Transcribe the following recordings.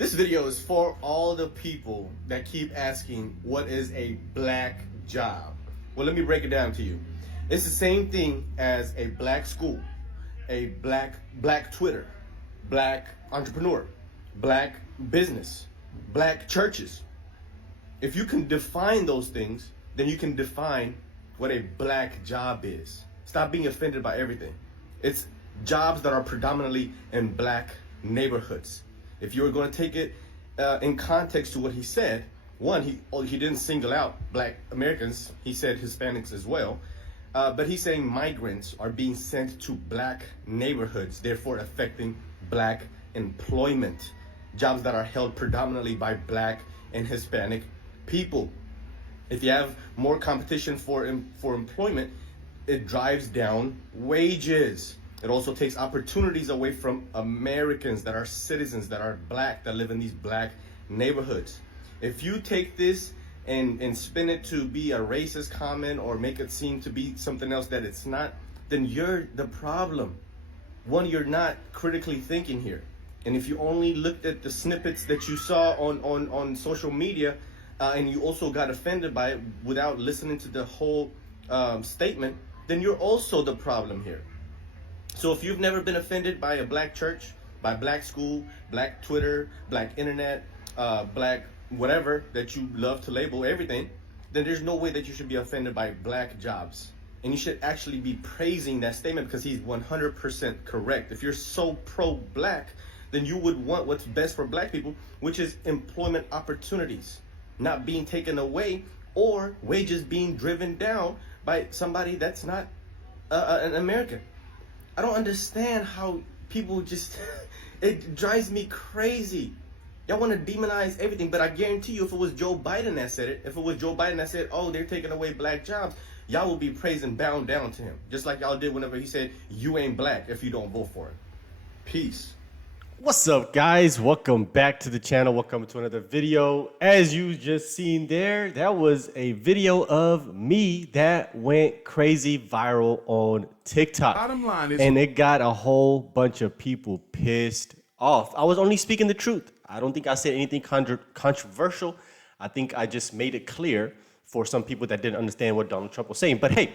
This video is for all the people that keep asking, what is a black job? Well, let me break it down to you. It's the same thing as a black school, a black Twitter, black entrepreneur, black business, black churches. If you can define those things, then you can define what a black job is. Stop being offended by everything. It's jobs that are predominantly in black neighborhoods. If you were going to take it in context to what he said, one, he didn't single out black Americans. He said Hispanics as well. But he's saying migrants are being sent to black neighborhoods, therefore affecting black employment. Jobs that are held predominantly by black and Hispanic people. If you have more competition for employment, it drives down wages. It also takes opportunities away from Americans that are citizens, that are black, that live in these black neighborhoods. If you take this and spin it to be a racist comment or make it seem to be something else that it's not, then you're the problem. One, you're not critically thinking here. And if you only looked at the snippets that you saw on social media, and you also got offended by it without listening to the whole statement, then you're also the problem here. So if you've never been offended by a black church, by black school, black Twitter, black internet, black whatever that you love to label everything, then there's no way that you should be offended by black jobs. And you should actually be praising that statement because he's 100% correct. If you're so pro-black, then you would want what's best for black people, which is employment opportunities not being taken away or wages being driven down by somebody that's not an American. I don't understand how people just, it drives me crazy. Y'all want to demonize everything, but I guarantee you if it was Joe Biden that said it, if it was Joe Biden that said, oh, they're taking away black jobs, y'all will be praising bound down to him. Just like y'all did whenever he said, you ain't black if you don't vote for him. Peace. What's up, guys? Welcome back to the channel. Welcome to another video. As you just seen there, that was a video of me that went crazy viral on TikTok. Bottom line is, and it got a whole bunch of people pissed off. I was only speaking the truth. I don't think I said anything controversial. I think I just made it clear for some people that didn't understand what Donald Trump was saying. But hey,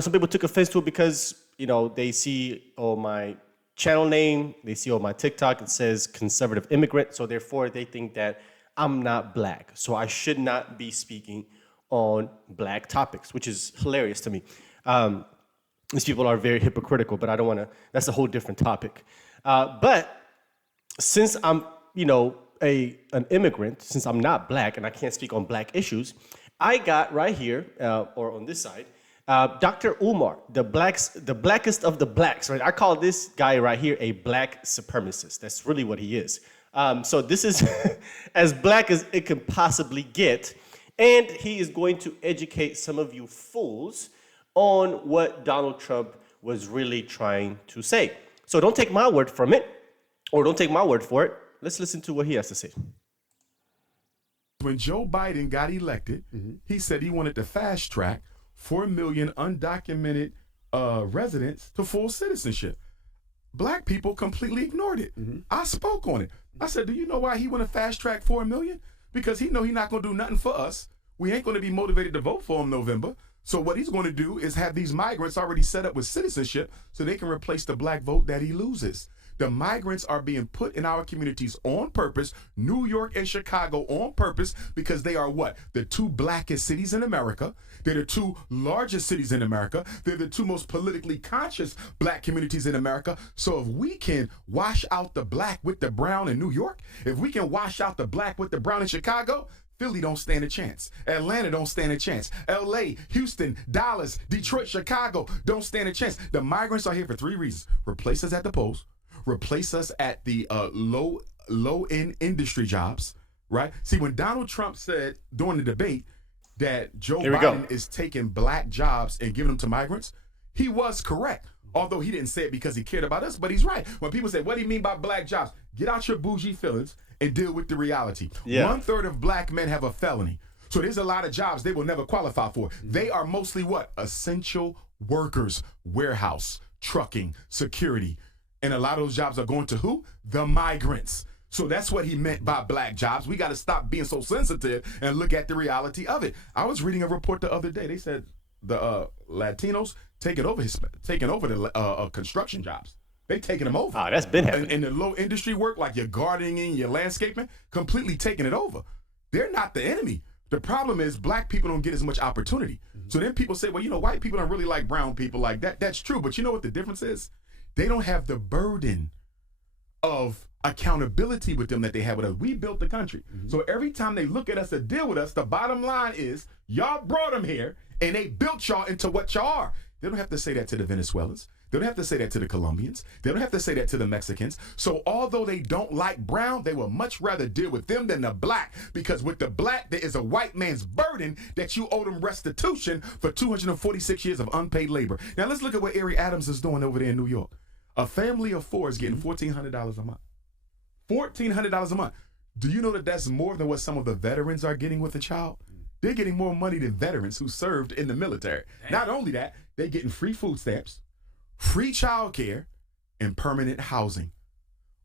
some people took offense to it because, they see my channel name, they see on my TikTok, it says conservative immigrant. So therefore they think that I'm not black. So I should not be speaking on black topics, which is hilarious to me. These people are very hypocritical, but I don't want to, that's a whole different topic. But since I'm, an immigrant, since I'm not black and I can't speak on black issues, I got right here, or on this side, Dr. Umar, the blackest of the blacks, right? I call this guy right here a black supremacist. That's really what he is. So this is as black as it can possibly get. And he is going to educate some of you fools on what Donald Trump was really trying to say. So don't take my word from it, or don't take my word for it. Let's listen to what he has to say. when Joe Biden got elected, he said he wanted to fast track 4 million undocumented residents to full citizenship. Black people completely ignored it. I spoke on it. I said, do you know why he want to fast track 4 million? Because he know he's not going to do nothing for us. We ain't going to be motivated to vote for him November. So what he's going to do is have these migrants already set up with citizenship so they can replace the black vote that he loses. The migrants are being put in our communities on purpose, New York and Chicago on purpose, because they are what? The two blackest cities in America. They're the two largest cities in America. They're the two most politically conscious black communities in America. So if we can wash out the black with the brown in New York, if we can wash out the black with the brown in Chicago, Philly don't stand a chance. Atlanta don't stand a chance. LA, Houston, Dallas, Detroit, Chicago don't stand a chance. The migrants are here for 3 reasons. Replace us at the polls. Replace us at the low-end industry jobs, right? See, when Donald Trump said during the debate that Joe Biden is taking black jobs and giving them to migrants, he was correct. Although he didn't say it because he cared about us, but he's right. When people say, what do you mean by black jobs? Get out your bougie feelings and deal with the reality. 1/3 of black men have a felony. So there's a lot of jobs they will never qualify for. They are mostly what? Essential workers, warehouse, trucking, security. And a lot of those jobs are going to who? The migrants. So that's what he meant by black jobs. We got to stop being so sensitive and look at the reality of it. I was reading a report the other day. They said the Latinos taking over the construction jobs. They taking them over. Ah, that's been happening. And the low industry work, like your gardening, your landscaping, completely taking it over. They're not the enemy. The problem is black people don't get as much opportunity. So then people say, well, white people don't really like brown people like that. That's true. But you know what the difference is? They don't have the burden of accountability with them that they have with us. We built the country. So every time they look at us to deal with us, the bottom line is y'all brought them here and they built y'all into what y'all are. They don't have to say that to the Venezuelans. They don't have to say that to the Colombians. They don't have to say that to the Mexicans. So although they don't like brown, they will much rather deal with them than the black, because with the black, there is a white man's burden that you owe them restitution for 246 years of unpaid labor. Now let's look at what Eric Adams is doing over there in New York. A family of four is getting $1,400 a month. $1,400 a month. Do you know that that's more than what some of the veterans are getting with a child? They're getting more money than veterans who served in the military. Damn. Not only that, they're getting free food stamps, free child care, and permanent housing.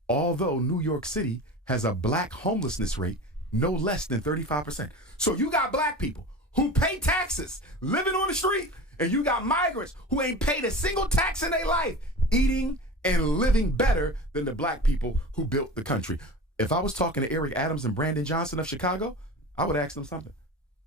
Although New York City has a black homelessness rate no less than 35%. So you got black people who pay taxes, living on the street, and you got migrants who ain't paid a single tax in their life, eating and living better than the black people who built the country. If I was talking to Eric Adams and Brandon Johnson of Chicago, I would ask them something.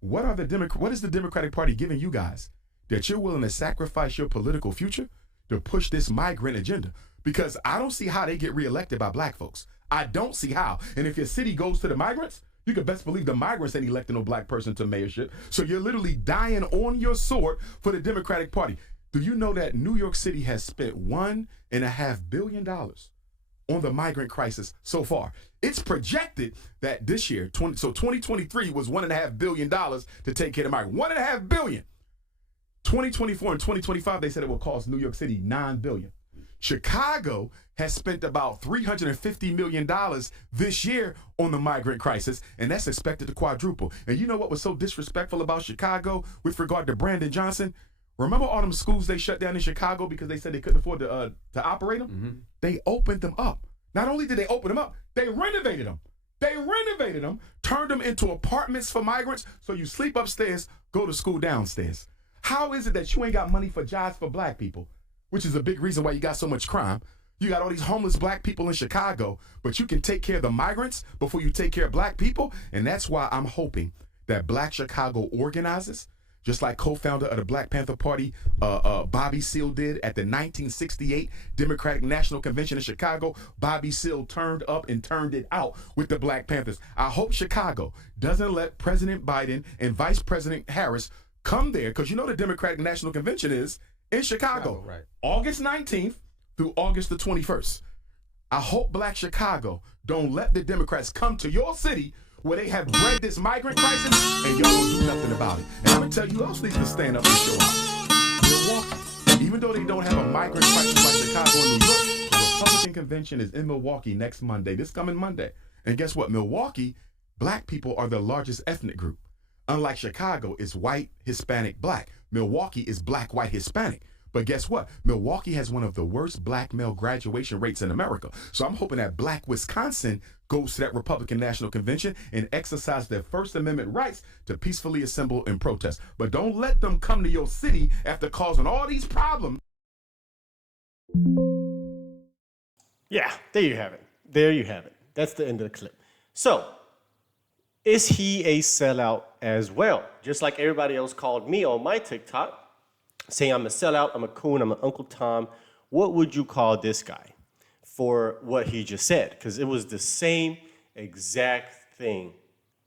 What is the Democratic Party giving you guys that you're willing to sacrifice your political future to push this migrant agenda? Because I don't see how they get reelected by black folks. I don't see how. And if your city goes to the migrants, you can best believe the migrants ain't electing no black person to mayorship. So you're literally dying on your sword for the Democratic Party. Do you know that New York City has spent $1.5 billion on the migrant crisis so far? It's projected that this year, 2023 was $1.5 billion to take care of the migrants. $1.5 billion. 2024 and 2025, they said it will cost New York City $9 billion. Chicago has spent about $350 million this year on the migrant crisis, and that's expected to quadruple. And you know what was so disrespectful about Chicago with regard to Brandon Johnson? Remember all them schools they shut down in Chicago because they said they couldn't afford to operate them? Mm-hmm. They opened them up. Not only did they open them up, they renovated them. Turned them into apartments for migrants, so you sleep upstairs, go to school downstairs. How is it that you ain't got money for jobs for black people, which is a big reason why you got so much crime? You got all these homeless black people in Chicago, but you can take care of the migrants before you take care of black people? And that's why I'm hoping that Black Chicago organizes, just like co-founder of the Black Panther Party, Bobby Seale did at the 1968 Democratic National Convention in Chicago. Bobby Seale turned up and turned it out with the Black Panthers. I hope Chicago doesn't let President Biden and Vice President Harris come there, because you know the Democratic National Convention is in Chicago, right? August 19th through August the 21st. I hope Black Chicago don't let the Democrats come to your city where they have bred this migrant crisis and y'all don't do nothing about it. And I'm going to tell you who else needs to stand up and show out. Milwaukee. Even though they don't have a migrant crisis like Chicago and New York, the Republican convention is in Milwaukee next Monday, this coming Monday. And guess what? Milwaukee, black people are the largest ethnic group. Unlike Chicago, it's white, Hispanic, black. Milwaukee is black, white, Hispanic. But guess what? Milwaukee has one of the worst black male graduation rates in America. So I'm hoping that black Wisconsin goes to that Republican National Convention and exercise their First Amendment rights to peacefully assemble and protest. But don't let them come to your city after causing all these problems. Yeah, there you have it. That's the end of the clip. So, is he a sellout as well? Just like everybody else called me on my TikTok, saying I'm a sellout, I'm a coon, I'm an Uncle Tom. What would you call this guy for what he just said? Because it was the same exact thing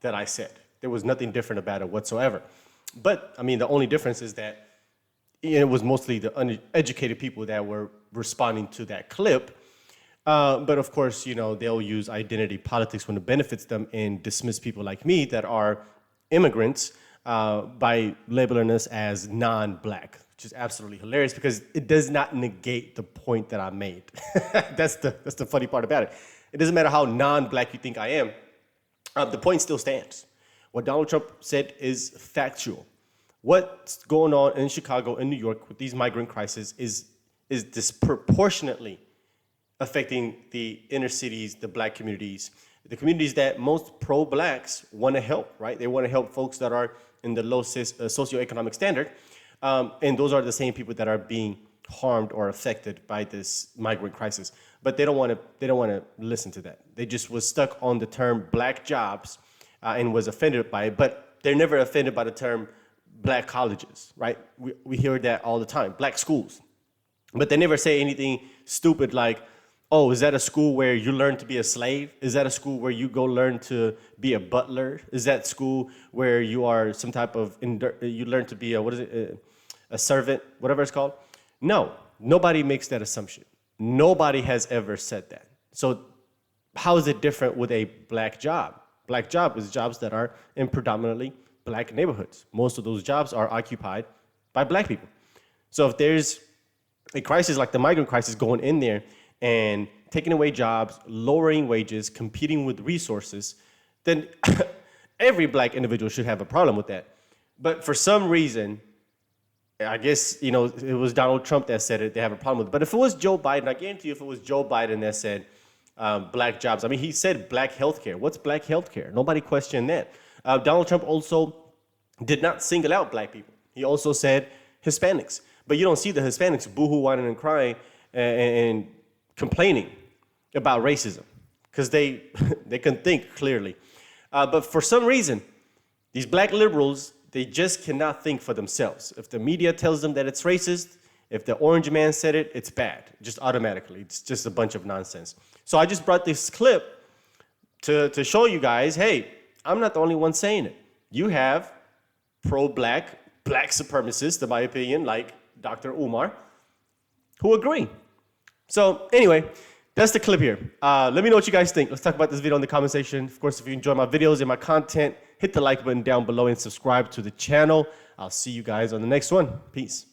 that I said. There was nothing different about it whatsoever. But, I mean, the only difference is that it was mostly the uneducated people that were responding to that clip. But of course, you know, they'll use identity politics when it benefits them and dismiss people like me that are immigrants by labeling us as non-black, which is absolutely hilarious because it does not negate the point that I made. That's the funny part about it. It doesn't matter how non-black you think I am. The point still stands. What Donald Trump said is factual. What's going on in Chicago and New York with these migrant crises is disproportionately affecting the inner cities, the black communities, the communities that most pro-blacks want to help, right? They want to help folks that are in the low socioeconomic standard. And those are the same people that are being harmed or affected by this migrant crisis. But they don't want to listen to that. They just was stuck on the term black jobs and was offended by it. But they're never offended by the term black colleges, right? We hear that all the time, black schools. But they never say anything stupid like, oh, is that a school where you learn to be a slave? Is that a school where you go learn to be a butler? Is that school where you are some type of, you learn to be a servant, whatever it's called? No, nobody makes that assumption. Nobody has ever said that. So how is it different with a black job? Black job is jobs that are in predominantly black neighborhoods. Most of those jobs are occupied by black people. So if there's a crisis like the migrant crisis going in there and taking away jobs, lowering wages, competing with resources, then every black individual should have a problem with that. But for some reason, I guess, it was Donald Trump that said it, they have a problem with it. But if it was Joe Biden, I guarantee you if it was Joe Biden that said black jobs, I mean, he said black healthcare. What's black healthcare? Nobody questioned that. Donald Trump also did not single out black people. He also said Hispanics. But you don't see the Hispanics boohoo, whining, and crying and complaining about racism because they can think clearly. But for some reason, these black liberals, they just cannot think for themselves. If the media tells them that it's racist, if the orange man said it, it's bad, just automatically. It's just a bunch of nonsense. So I just brought this clip to show you guys, hey, I'm not the only one saying it. You have pro-black, black supremacists, in my opinion, like Dr. Umar, who agree. So anyway, that's the clip here. Let me know what you guys think. Let's talk about this video in the comment section. Of course, if you enjoy my videos and my content, hit the like button down below and subscribe to the channel. I'll see you guys on the next one. Peace.